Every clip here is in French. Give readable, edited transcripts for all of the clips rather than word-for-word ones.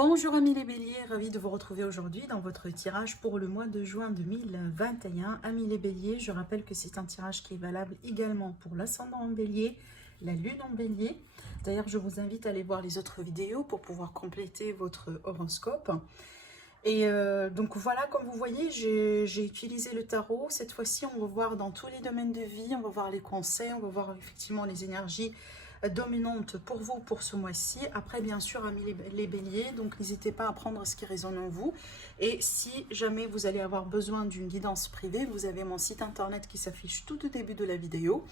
Bonjour amis les béliers, ravi de vous retrouver aujourd'hui dans votre tirage pour le mois de juin 2021. Amis les béliers, je rappelle que c'est un tirage qui est valable également pour l'ascendant en bélier, la lune en bélier. D'ailleurs, je vous invite à aller voir les autres vidéos pour pouvoir compléter votre horoscope. Et donc voilà, comme vous voyez, j'ai utilisé le tarot. Cette fois-ci, on va voir dans tous les domaines de vie, on va voir les conseils, on va voir effectivement les énergies dominantes pour vous pour ce mois-ci. Après, bien sûr, amis les béliers, donc n'hésitez pas à prendre ce qui résonne en vous. Et si jamais vous allez avoir besoin d'une guidance privée, vous avez mon site internet qui s'affiche tout au début de la vidéo.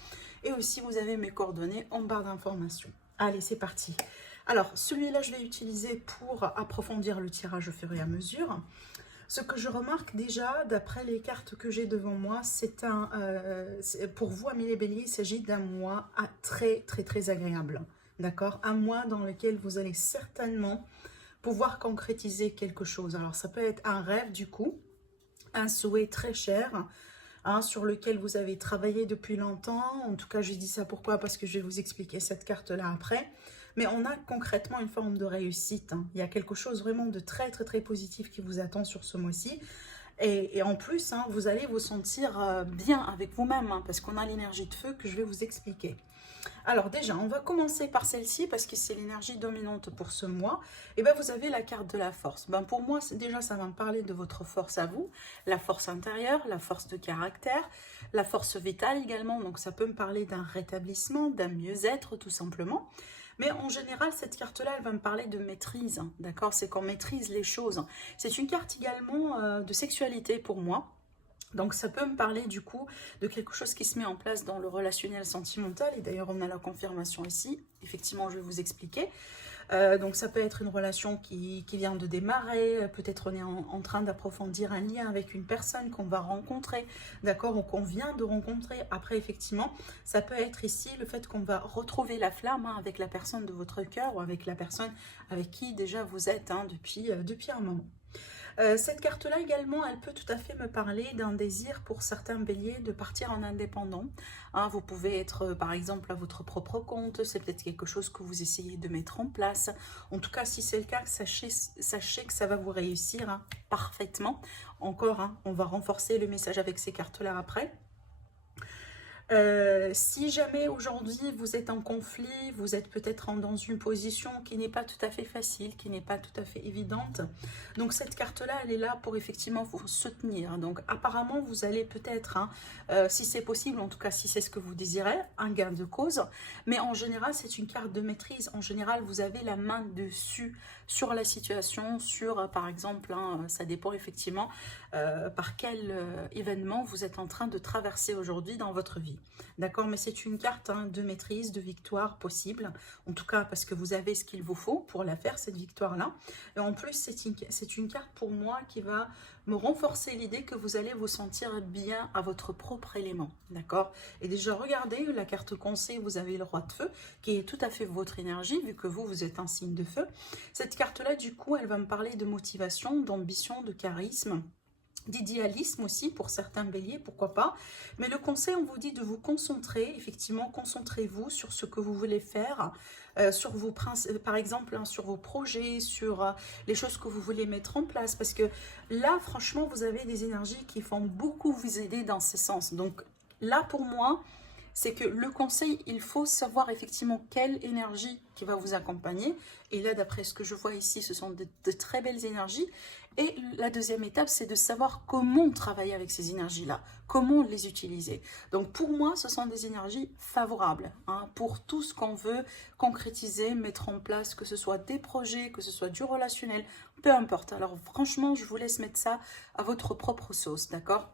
Et aussi, vous avez mes coordonnées en barre d'informations. Allez, c'est parti. Alors, celui-là, je vais utiliser pour approfondir le tirage au fur et à mesure. Ce que je remarque déjà, d'après les cartes que j'ai devant moi, pour vous, amis les béliers, il s'agit d'un mois très agréable. D'accord? Un mois dans lequel vous allez certainement pouvoir concrétiser quelque chose. Alors, ça peut être un rêve du coup, un souhait très cher, sur lequel vous avez travaillé depuis longtemps. En tout cas, je dis ça pourquoi? Parce que je vais vous expliquer cette carte-là après. Mais on a concrètement une forme de réussite. Il y a quelque chose vraiment de très positif qui vous attend sur ce mois-ci. Et en plus, vous allez vous sentir bien avec vous-même, parce qu'on a l'énergie de feu que je vais vous expliquer. Alors déjà, on va commencer par celle-ci parce que c'est l'énergie dominante pour ce mois. Et bien, vous avez la carte de la force. Ben, pour moi, déjà, ça va me parler de votre force à vous, la force intérieure, la force de caractère, la force vitale également. Donc, ça peut me parler d'un rétablissement, d'un mieux-être, tout simplement. Mais en général, cette carte-là, elle va me parler de maîtrise, d'accord? C'est qu'on maîtrise les choses. C'est une carte également de sexualité pour moi. Donc ça peut me parler du coup de quelque chose qui se met en place dans le relationnel sentimental. Et d'ailleurs, on a la confirmation ici. Effectivement, je vais vous expliquer. Donc ça peut être une relation qui vient de démarrer, peut-être on est en train d'approfondir un lien avec une personne qu'on va rencontrer, d'accord, ou qu'on vient de rencontrer. Après, effectivement, ça peut être ici le fait qu'on va retrouver la flamme avec la personne de votre cœur ou avec la personne avec qui déjà vous êtes depuis un moment. Cette carte-là également, elle peut tout à fait me parler d'un désir pour certains béliers de partir en indépendant. Vous pouvez être par exemple à votre propre compte, c'est peut-être quelque chose que vous essayez de mettre en place. En tout cas, si c'est le cas, sachez que ça va vous réussir parfaitement. Encore, on va renforcer le message avec ces cartes-là après. Si jamais aujourd'hui vous êtes en conflit, vous êtes peut-être dans une position qui n'est pas tout à fait facile, qui n'est pas tout à fait évidente. Donc cette carte-là, elle est là pour effectivement vous soutenir. Donc apparemment, vous allez peut-être, si c'est possible, en tout cas si c'est ce que vous désirez, un gain de cause. Mais en général, c'est une carte de maîtrise. En général, vous avez la main dessus sur la situation, sur par exemple, ça dépend effectivement par quel événement vous êtes en train de traverser aujourd'hui dans votre vie. D'accord, mais c'est une carte de maîtrise, de victoire possible, en tout cas parce que vous avez ce qu'il vous faut pour la faire, cette victoire-là. Et en plus, c'est une carte pour moi qui va me renforcer l'idée que vous allez vous sentir bien à votre propre élément, d'accord? Et déjà, regardez, la carte conseil, vous avez le roi de feu, qui est tout à fait votre énergie, vu que vous êtes un signe de feu. Cette carte-là, du coup, elle va me parler de motivation, d'ambition, de charisme, d'idéalisme aussi pour certains béliers, pourquoi pas. Mais le conseil, on vous dit de vous concentrer, effectivement, concentrez-vous sur ce que vous voulez faire, sur vos par exemple, sur vos projets, sur les choses que vous voulez mettre en place, parce que là, franchement, vous avez des énergies qui vont beaucoup vous aider dans ce sens. Donc là, pour moi, c'est que le conseil, il faut savoir effectivement quelle énergie qui va vous accompagner. Et là, d'après ce que je vois ici, ce sont de très belles énergies. Et la deuxième étape, c'est de savoir comment travailler avec ces énergies-là, comment les utiliser. Donc pour moi, ce sont des énergies favorables pour tout ce qu'on veut concrétiser, mettre en place, que ce soit des projets, que ce soit du relationnel, peu importe. Alors franchement, je vous laisse mettre ça à votre propre sauce, d'accord ?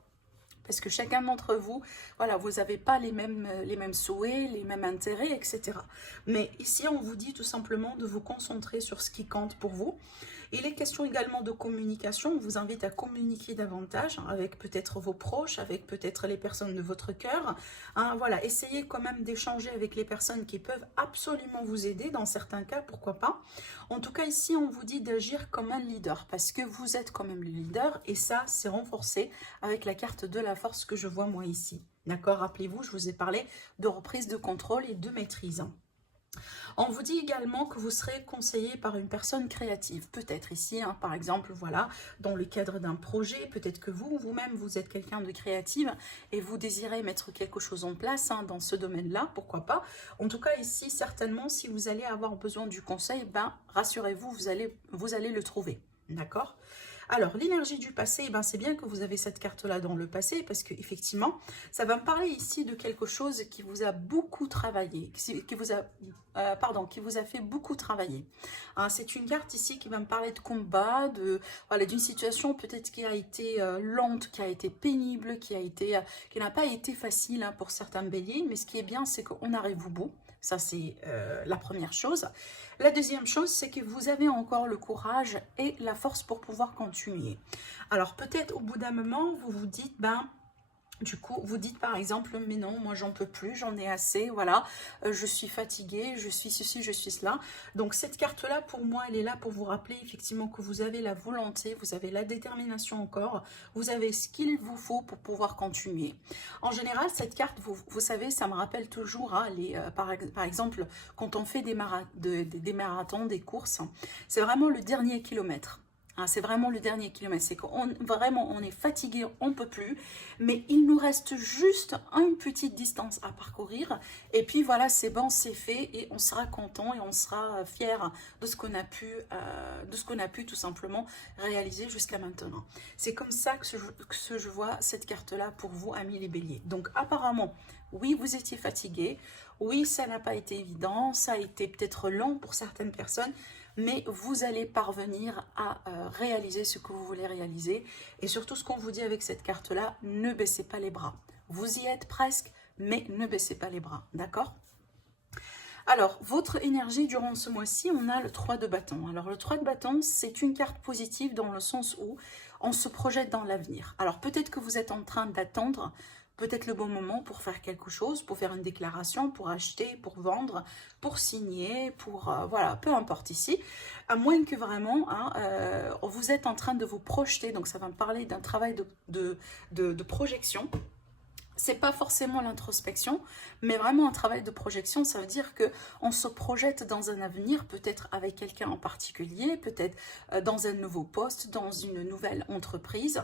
Parce que chacun d'entre vous, voilà, vous n'avez pas les mêmes souhaits, les mêmes intérêts, etc. Mais ici, on vous dit tout simplement de vous concentrer sur ce qui compte pour vous. Il est question également de communication. On vous invite à communiquer davantage avec peut-être vos proches, avec peut-être les personnes de votre cœur. Voilà, essayez quand même d'échanger avec les personnes qui peuvent absolument vous aider. Dans certains cas, pourquoi pas. En tout cas, ici, on vous dit d'agir comme un leader parce que vous êtes quand même le leader. Et ça, c'est renforcé avec la carte de la force que je vois moi ici. D'accord? Rappelez-vous, je vous ai parlé de reprise de contrôle et de maîtrise. On vous dit également que vous serez conseillé par une personne créative, peut-être ici, hein, par exemple, voilà, dans le cadre d'un projet, peut-être que vous-même, vous êtes quelqu'un de créative et vous désirez mettre quelque chose en place hein, dans ce domaine-là, pourquoi pas. En tout cas, ici, certainement, si vous allez avoir besoin du conseil, ben, rassurez-vous, vous allez le trouver, d'accord? Alors, l'énergie du passé, ben, c'est bien que vous avez cette carte-là dans le passé, parce qu'effectivement, ça va me parler ici de quelque chose qui vous a beaucoup travaillé, qui vous a fait beaucoup travailler. Hein, c'est une carte ici qui va me parler de combat, voilà, d'une situation peut-être qui a été lente, qui a été pénible, qui n'a pas été facile hein, pour certains béliers, mais ce qui est bien, c'est qu'on arrive au bout. Ça, c'est la première chose. La deuxième chose, c'est que vous avez encore le courage et la force pour pouvoir continuer. Alors, peut-être au bout d'un moment, vous vous dites, ben, du coup, vous dites par exemple, mais non, moi j'en peux plus, j'en ai assez, voilà, je suis fatiguée, je suis ceci, je suis cela. Donc cette carte-là, pour moi, elle est là pour vous rappeler effectivement que vous avez la volonté, vous avez la détermination encore, vous avez ce qu'il vous faut pour pouvoir continuer. En général, cette carte, vous savez, ça me rappelle toujours, hein, par exemple, quand on fait des marathons, des courses, c'est vraiment le dernier kilomètre. Hein, c'est vraiment le dernier kilomètre, c'est qu'on on est fatigué, on ne peut plus, mais il nous reste juste une petite distance à parcourir, et puis voilà, c'est bon, c'est fait, et on sera content, et on sera fier de ce qu'on a pu tout simplement réaliser jusqu'à maintenant. C'est comme ça que je vois cette carte-là pour vous, amis les béliers. Donc apparemment, oui, vous étiez fatigué, oui, ça n'a pas été évident, ça a été peut-être long pour certaines personnes, mais vous allez parvenir à réaliser ce que vous voulez réaliser. Et surtout, ce qu'on vous dit avec cette carte-là, ne baissez pas les bras. Vous y êtes presque, mais ne baissez pas les bras, d'accord? Alors, votre énergie durant ce mois-ci, on a le 3 de bâton. Alors, le 3 de bâton, c'est une carte positive dans le sens où on se projette dans l'avenir. Alors, peut-être que vous êtes en train d'attendre peut-être le bon moment pour faire quelque chose, pour faire une déclaration, pour acheter, pour vendre, pour signer, pour voilà, peu importe ici, à moins que vraiment hein, vous êtes en train de vous projeter, donc ça va me parler d'un travail de projection. C'est pas forcément l'introspection, mais vraiment un travail de projection. Ça veut dire que on se projette dans un avenir, peut-être avec quelqu'un en particulier, peut-être dans un nouveau poste, dans une nouvelle entreprise,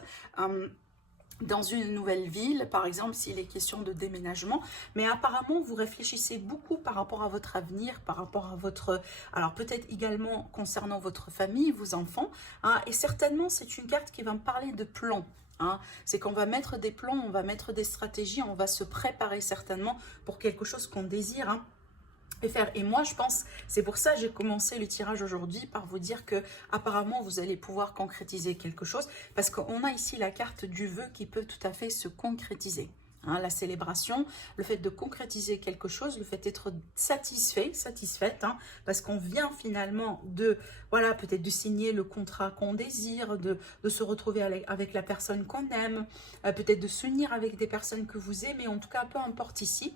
dans une nouvelle ville, par exemple, s'il est question de déménagement. Mais apparemment, vous réfléchissez beaucoup par rapport à votre avenir, par rapport à votre... Alors, peut-être également concernant votre famille, vos enfants. Hein, et certainement, c'est une carte qui va me parler de plans. Hein. C'est qu'on va mettre des plans, on va mettre des stratégies, on va se préparer certainement pour quelque chose qu'on désire. Hein. Et moi, je pense, c'est pour ça que j'ai commencé le tirage aujourd'hui par vous dire que apparemment vous allez pouvoir concrétiser quelque chose, parce qu'on a ici la carte du vœu qui peut tout à fait se concrétiser. Hein, la célébration, le fait de concrétiser quelque chose, le fait d'être satisfait, satisfaite, hein, parce qu'on vient finalement de, voilà, peut-être de signer le contrat qu'on désire, de se retrouver avec la personne qu'on aime, peut-être de s'unir avec des personnes que vous aimez, en tout cas, peu importe ici.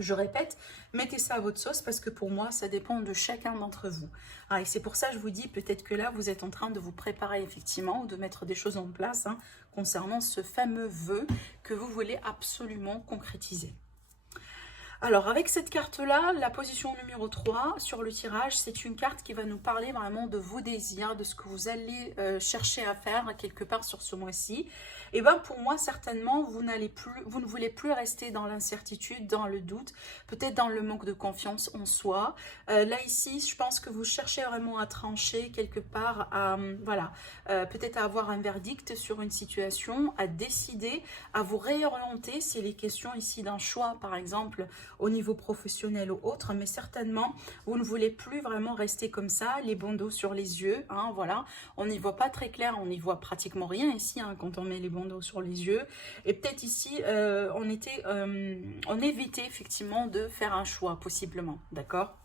Je répète, mettez ça à votre sauce parce que pour moi, ça dépend de chacun d'entre vous. Ah, et c'est pour ça que je vous dis, peut-être que là, vous êtes en train de vous préparer effectivement ou de mettre des choses en place hein, concernant ce fameux vœu que vous voulez absolument concrétiser. Alors, avec cette carte-là, la position numéro 3 sur le tirage, c'est une carte qui va nous parler vraiment de vos désirs, de ce que vous allez chercher à faire quelque part sur ce mois-ci. Et bien, pour moi, certainement, vous ne voulez plus rester dans l'incertitude, dans le doute, peut-être dans le manque de confiance en soi. Là, ici, je pense que vous cherchez vraiment à trancher quelque part, voilà, peut-être à avoir un verdict sur une situation, à décider, à vous réorienter, s'il est question ici d'un choix, par exemple, au niveau professionnel ou autre, mais certainement, vous ne voulez plus vraiment rester comme ça, les bandeaux sur les yeux, hein, voilà, on n'y voit pas très clair, on n'y voit pratiquement rien ici, hein, quand on met les bandeaux sur les yeux, et peut-être ici, on évitait effectivement de faire un choix, possiblement, d'accord ?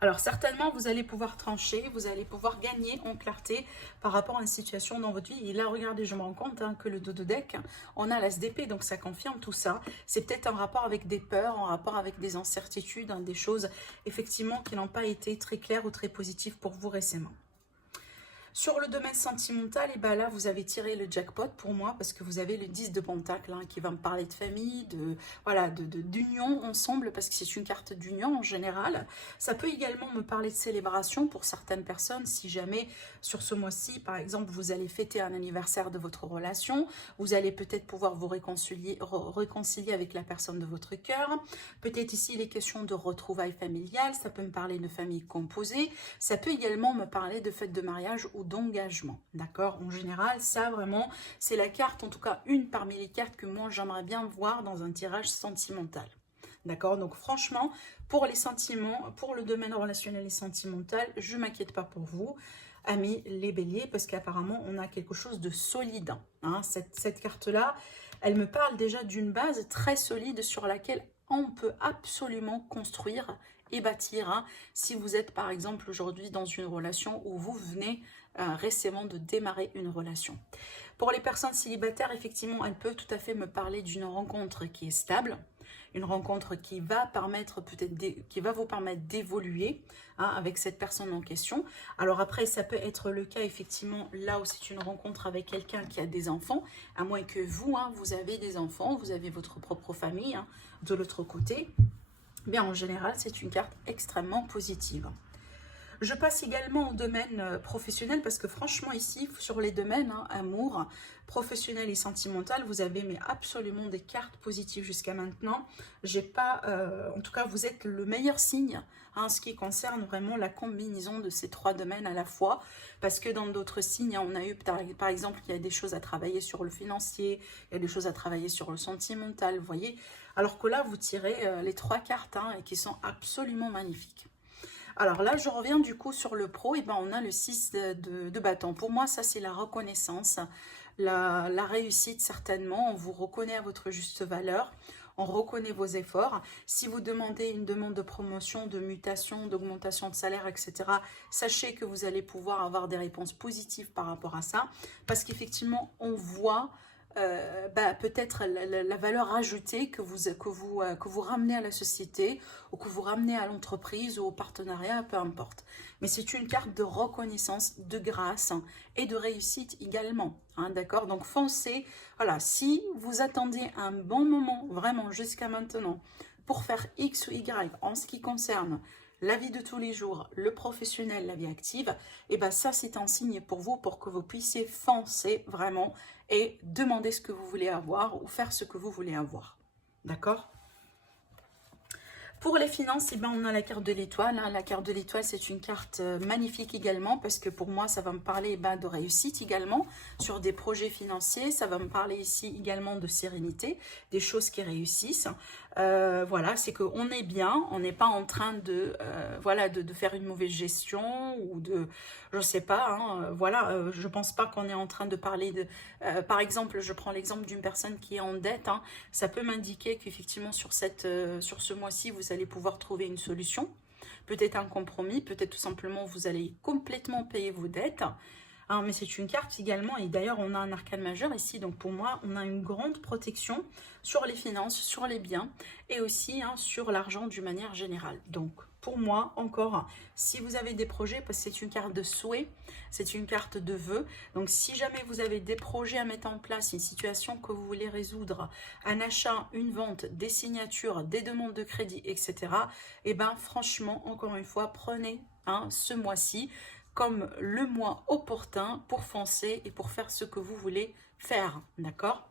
Alors certainement, vous allez pouvoir trancher, vous allez pouvoir gagner en clarté par rapport à une situation dans votre vie. Et là, regardez, je me rends compte hein, que le dos de deck, on a l'As d'épée, donc ça confirme tout ça. C'est peut-être un rapport avec des peurs, en rapport avec des incertitudes, hein, des choses effectivement qui n'ont pas été très claires ou très positives pour vous récemment. Sur le domaine sentimental, et ben là, vous avez tiré le jackpot pour moi parce que vous avez le 10 de Pentacle hein, qui va me parler de famille, voilà, d'union ensemble parce que c'est une carte d'union en général. Ça peut également me parler de célébration pour certaines personnes si jamais sur ce mois-ci, par exemple, vous allez fêter un anniversaire de votre relation, vous allez peut-être pouvoir vous réconcilier avec la personne de votre cœur. Peut-être ici, les questions de retrouvailles familiales, ça peut me parler de famille composée, ça peut également me parler de fête de mariage ou d'engagement, d'accord? En général, ça vraiment, c'est la carte, en tout cas une parmi les cartes que moi j'aimerais bien voir dans un tirage sentimental. D'accord? Donc franchement, pour les sentiments, pour le domaine relationnel et sentimental, je ne m'inquiète pas pour vous, amis les béliers, parce qu'apparemment, on a quelque chose de solide. Hein. Cette carte-là, elle me parle déjà d'une base très solide sur laquelle on peut absolument construire et bâtir. Hein, si vous êtes par exemple aujourd'hui dans une relation où vous venez récemment de démarrer une relation. Pour les personnes célibataires, effectivement, elles peuvent tout à fait me parler d'une rencontre qui est stable, une rencontre qui va permettre qui va vous permettre d'évoluer hein, avec cette personne en question. Alors après, ça peut être le cas effectivement là où c'est une rencontre avec quelqu'un qui a des enfants, à moins que vous, hein, vous avez des enfants, vous avez votre propre famille hein, de l'autre côté. Bien, en général, c'est une carte extrêmement positive. Je passe également au domaine professionnel parce que franchement ici, sur les domaines hein, amour, professionnel et sentimental, vous avez mais absolument des cartes positives jusqu'à maintenant. J'ai pas, en tout cas, vous êtes le meilleur signe en ce qui concerne vraiment la combinaison de ces trois domaines à la fois. Parce que dans d'autres signes, on a eu par exemple, il y a des choses à travailler sur le financier, il y a des choses à travailler sur le sentimental, vous voyez. Alors que là, vous tirez les trois cartes hein, et qui sont absolument magnifiques. Alors là, je reviens du coup sur le pro, et ben on a le 6 de bâton. Pour moi, ça c'est la reconnaissance, la réussite certainement. On vous reconnaît à votre juste valeur, on reconnaît vos efforts. Si vous demandez une demande de promotion, de mutation, d'augmentation de salaire, etc., sachez que vous allez pouvoir avoir des réponses positives par rapport à ça. Parce qu'effectivement, on voit peut-être la valeur ajoutée que vous ramenez à la société ou que vous ramenez à l'entreprise ou au partenariat, peu importe. Mais c'est une carte de reconnaissance, de grâce hein, et de réussite également. Hein, d'accord? Donc foncez. Voilà, si vous attendez un bon moment, vraiment jusqu'à maintenant, pour faire X ou Y en ce qui concerne la vie de tous les jours, le professionnel, la vie active, et bien ça c'est un signe pour vous pour que vous puissiez foncer vraiment et demander ce que vous voulez avoir ou faire ce que vous voulez avoir. D'accord ? Pour les finances, eh ben, on a la carte de l'étoile. Hein. La carte de l'étoile, c'est une carte magnifique également parce que pour moi, ça va me parler de réussite également sur des projets financiers. Ça va me parler ici également de sérénité, des choses qui réussissent. Voilà, c'est qu'on est bien, on n'est pas en train de, voilà, de faire une mauvaise gestion ou de, je sais pas, hein, voilà, je pense pas qu'on est en train de parler de, par exemple, je prends l'exemple d'une personne qui est en dette, hein, ça peut m'indiquer qu'effectivement sur ce mois-ci, vous allez pouvoir trouver une solution, peut-être un compromis, peut-être tout simplement vous allez complètement payer vos dettes. Hein, mais c'est une carte également, et d'ailleurs on a un arcane majeur ici, donc pour moi on a une grande protection sur les finances, sur les biens et aussi hein, sur l'argent d'une manière générale. Donc pour moi encore, si vous avez des projets, parce que c'est une carte de souhait, c'est une carte de vœux, donc si jamais vous avez des projets à mettre en place, une situation que vous voulez résoudre, un achat, une vente, des signatures, des demandes de crédit, etc., et ben franchement, encore une fois, prenez hein, ce mois-ci comme le mois opportun pour foncer et pour faire ce que vous voulez faire, d'accord?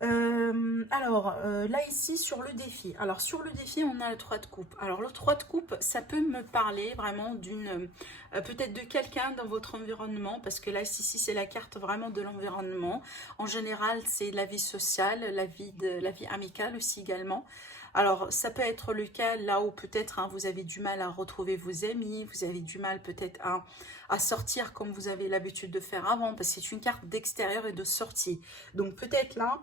Là ici sur le défi, alors sur le défi on a le 3 de coupe. Alors le 3 de coupe, ça peut me parler vraiment d'une peut-être de quelqu'un dans votre environnement, parce que là ici c'est la carte vraiment de l'environnement. En général c'est la vie sociale, la vie amicale aussi également. Alors, ça peut être le cas là où peut-être hein, vous avez du mal à retrouver vos amis, vous avez du mal peut-être à sortir comme vous avez l'habitude de faire avant, parce que c'est une carte d'extérieur et de sortie. Donc peut-être là,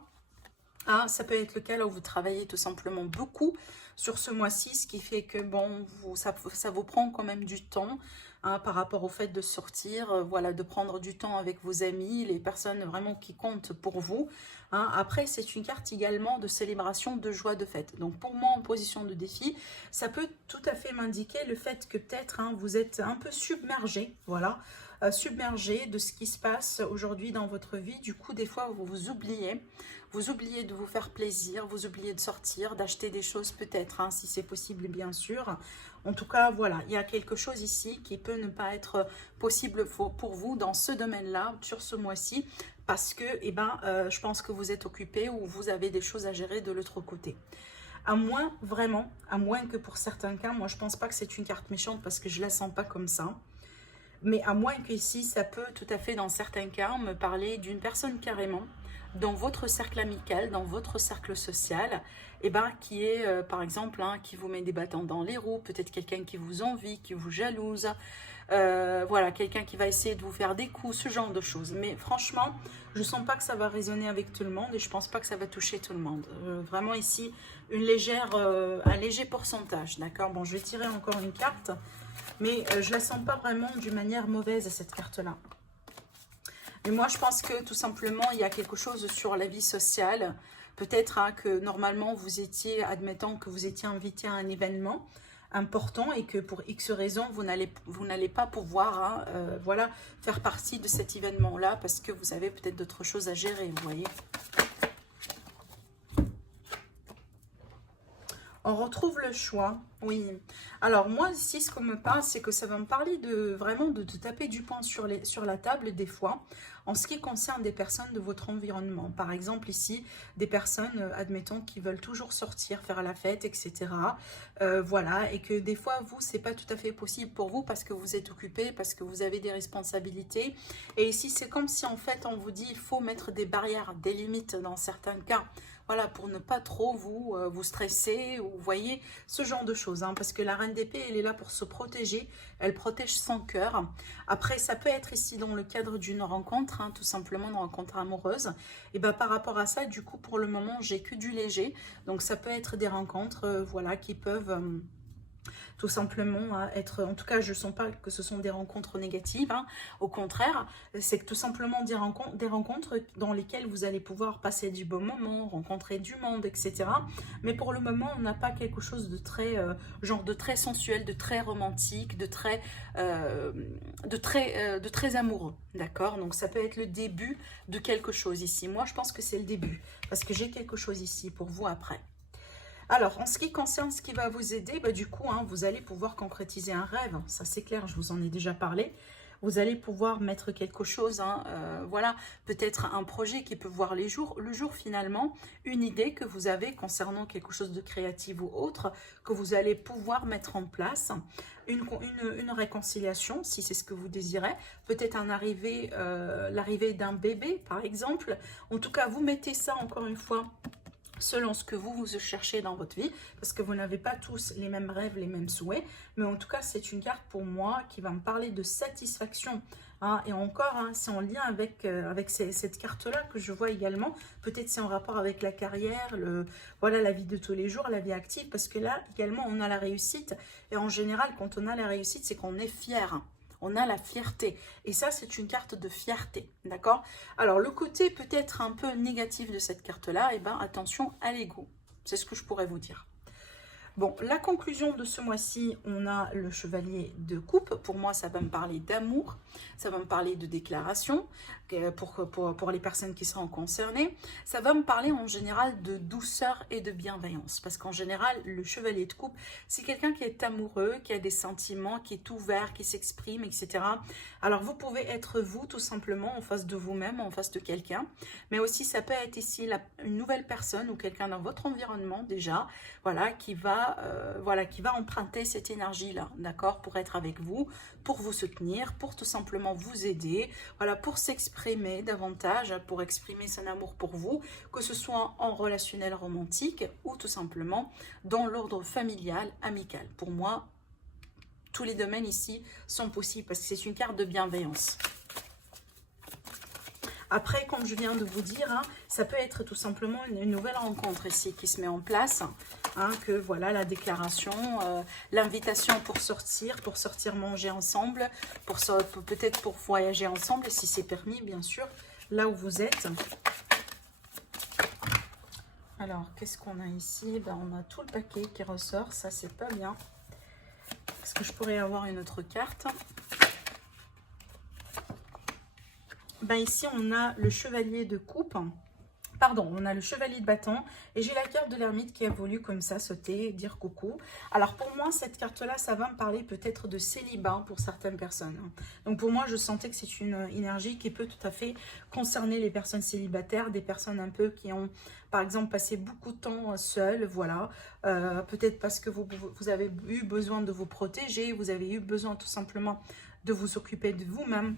hein, ça peut être le cas là où vous travaillez tout simplement beaucoup sur ce mois-ci, ce qui fait que bon, ça vous prend quand même du temps. hein, par rapport au fait de sortir, voilà, de prendre du temps avec vos amis, les personnes vraiment qui comptent pour vous. Hein. Après, c'est une carte également de célébration, de joie, de fête. Donc pour moi, en position de défi, ça peut tout à fait m'indiquer le fait que peut-être hein, vous êtes un peu submergé, voilà, submergé de ce qui se passe aujourd'hui dans votre vie. Du coup, des fois, vous vous oubliez. Vous oubliez de vous faire plaisir, vous oubliez de sortir, d'acheter des choses peut-être, hein, si c'est possible bien sûr. En tout cas, voilà, il y a quelque chose ici qui peut ne pas être possible pour vous dans ce domaine-là, sur ce mois-ci, parce que eh ben, je pense que vous êtes occupé ou vous avez des choses à gérer de l'autre côté. À moins, vraiment, à moins que pour certains cas, moi je pense pas que c'est une carte méchante parce que je la sens pas comme ça. Mais à moins que ici, ça peut tout à fait, dans certains cas, me parler d'une personne carrément, dans votre cercle amical, dans votre cercle social, et ben, qui est, par exemple, hein, qui vous met des bâtons dans les roues, peut-être quelqu'un qui vous envie, qui vous jalouse, voilà, quelqu'un qui va essayer de vous faire des coups, ce genre de choses. Mais franchement, je ne sens pas que ça va résonner avec tout le monde et je ne pense pas que ça va toucher tout le monde. Vraiment ici, un léger pourcentage, d'accord? Bon, je vais tirer encore une carte. Mais je ne la sens pas vraiment d'une manière mauvaise, cette carte-là. Mais moi, je pense que tout simplement, il y a quelque chose sur la vie sociale. Peut-être hein, que normalement, vous étiez, admettons que vous étiez invité à un événement important et que pour X raisons, vous n'allez pas pouvoir hein, voilà, faire partie de cet événement-là parce que vous avez peut-être d'autres choses à gérer, vous voyez. On retrouve le choix, oui. Alors moi ici, ce qu'on me parle, c'est que ça va me parler de vraiment de taper du poing sur la table des fois, en ce qui concerne des personnes de votre environnement. Par exemple ici, des personnes, admettons, qui veulent toujours sortir, faire la fête, etc. Voilà, et que des fois, vous, c'est pas tout à fait possible pour vous parce que vous êtes occupé, parce que vous avez des responsabilités. Et ici, c'est comme si en fait, on vous dit, il faut mettre des barrières, des limites dans certains cas. Voilà, pour ne pas trop vous stresser, ou vous voyez, ce genre de choses. Hein, parce que la reine d'épée, elle est là pour se protéger, elle protège son cœur. Après, ça peut être ici dans le cadre d'une rencontre, hein, tout simplement une rencontre amoureuse. Et bien par rapport à ça, du coup, pour le moment, j'ai que du léger. Donc ça peut être des rencontres voilà, qui peuvent... tout simplement hein, être, en tout cas je ne sens pas que ce sont des rencontres négatives, hein. Au contraire, c'est que tout simplement des rencontres dans lesquelles vous allez pouvoir passer du bon moment, rencontrer du monde, etc. Mais pour le moment, on n'a pas quelque chose de très, genre de très sensuel, de très romantique, de très amoureux, d'accord? Donc ça peut être le début de quelque chose ici. Moi, je pense que c'est le début, parce que j'ai quelque chose ici pour vous après. Alors, en ce qui concerne ce qui va vous aider, bah, du coup, hein, vous allez pouvoir concrétiser un rêve. Ça, c'est clair, je vous en ai déjà parlé. Vous allez pouvoir mettre quelque chose, hein, voilà, peut-être un projet qui peut voir le jour finalement, une idée que vous avez concernant quelque chose de créatif ou autre, que vous allez pouvoir mettre en place. Une réconciliation, si c'est ce que vous désirez, peut-être l'arrivée d'un bébé, par exemple. En tout cas, vous mettez ça, encore une fois, selon ce que vous cherchez dans votre vie, parce que vous n'avez pas tous les mêmes rêves, les mêmes souhaits, mais en tout cas, c'est une carte pour moi qui va me parler de satisfaction. Hein, et encore, hein, c'est en lien avec cette carte-là que je vois également. Peut-être c'est en rapport avec la carrière, voilà, la vie de tous les jours, la vie active, parce que là, également, on a la réussite. Et en général, quand on a la réussite, c'est qu'on est fier. On a la fierté. Et ça, c'est une carte de fierté. D'accord? Alors, le côté peut-être un peu négatif de cette carte-là, eh ben, attention à l'ego. C'est ce que je pourrais vous dire. Bon, la conclusion de ce mois-ci, on a le chevalier de coupe. Pour moi, ça va me parler d'amour. Ça va me parler de déclaration pour les personnes qui seront concernées. Ça va me parler en général de douceur et de bienveillance. Parce qu'en général, le chevalier de coupe, c'est quelqu'un qui est amoureux, qui a des sentiments, qui est ouvert, qui s'exprime, etc. Alors, vous pouvez être vous, tout simplement, en face de vous-même, en face de quelqu'un. Mais aussi, ça peut être ici une nouvelle personne ou quelqu'un dans votre environnement déjà, voilà, qui va emprunter cette énergie-là, d'accord, pour être avec vous, pour vous soutenir, pour tout simplement vous aider, voilà, pour s'exprimer davantage, pour exprimer son amour pour vous, que ce soit en relationnel romantique ou tout simplement dans l'ordre familial, amical. Pour moi, tous les domaines ici sont possibles parce que c'est une carte de bienveillance. Après, comme je viens de vous dire, hein, ça peut être tout simplement une nouvelle rencontre ici qui se met en place. hein, que voilà, la déclaration, l'invitation pour sortir manger ensemble, peut-être pour voyager ensemble, si c'est permis, bien sûr, là où vous êtes. Alors, qu'est-ce qu'on a ici? Ben, on a tout le paquet qui ressort, ça c'est pas bien. Est-ce que je pourrais avoir une autre carte? Ben, ici, on a le chevalier de coupe. Pardon, on a le chevalier de bâton et j'ai la carte de l'ermite qui a voulu comme ça sauter, dire coucou. Alors pour moi, cette carte-là, ça va me parler peut-être de célibat pour certaines personnes. Donc pour moi, je sentais que c'est une énergie qui peut tout à fait concerner les personnes célibataires, des personnes un peu qui ont, par exemple, passé beaucoup de temps seules, voilà. Peut-être parce que vous avez eu besoin de vous protéger, vous avez eu besoin tout simplement de vous occuper de vous-même,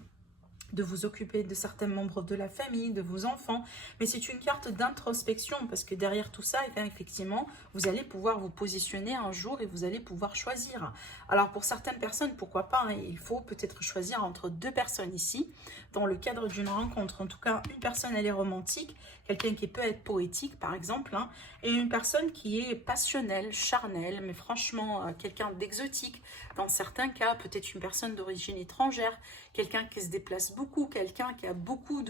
de vous occuper de certains membres de la famille, de vos enfants. Mais c'est une carte d'introspection parce que derrière tout ça, eh bien, effectivement, vous allez pouvoir vous positionner un jour et vous allez pouvoir choisir. Alors pour certaines personnes, pourquoi pas, hein, il faut peut-être choisir entre deux personnes ici, dans le cadre d'une rencontre. En tout cas, une personne, elle est romantique, quelqu'un qui peut être poétique par exemple, hein, et une personne qui est passionnelle, charnelle, mais franchement, quelqu'un d'exotique. Dans certains cas, peut-être une personne d'origine étrangère, quelqu'un qui se déplace beaucoup, quelqu'un qui a beaucoup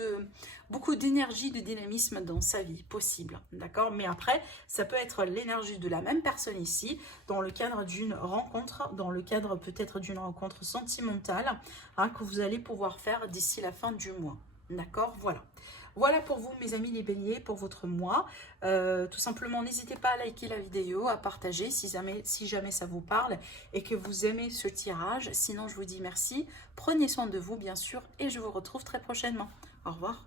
d'énergie, de dynamisme dans sa vie, possible, d'accord? Mais après, ça peut être l'énergie de la même personne ici, dans le cadre d'une rencontre, dans le cadre peut-être d'une rencontre sentimentale, hein, que vous allez pouvoir faire d'ici la fin du mois, d'accord? Voilà. Voilà pour vous, mes amis les béliers, pour votre mois. Tout simplement, n'hésitez pas à liker la vidéo, à partager si jamais ça vous parle et que vous aimez ce tirage. Sinon, je vous dis merci. Prenez soin de vous, bien sûr, et je vous retrouve très prochainement. Au revoir.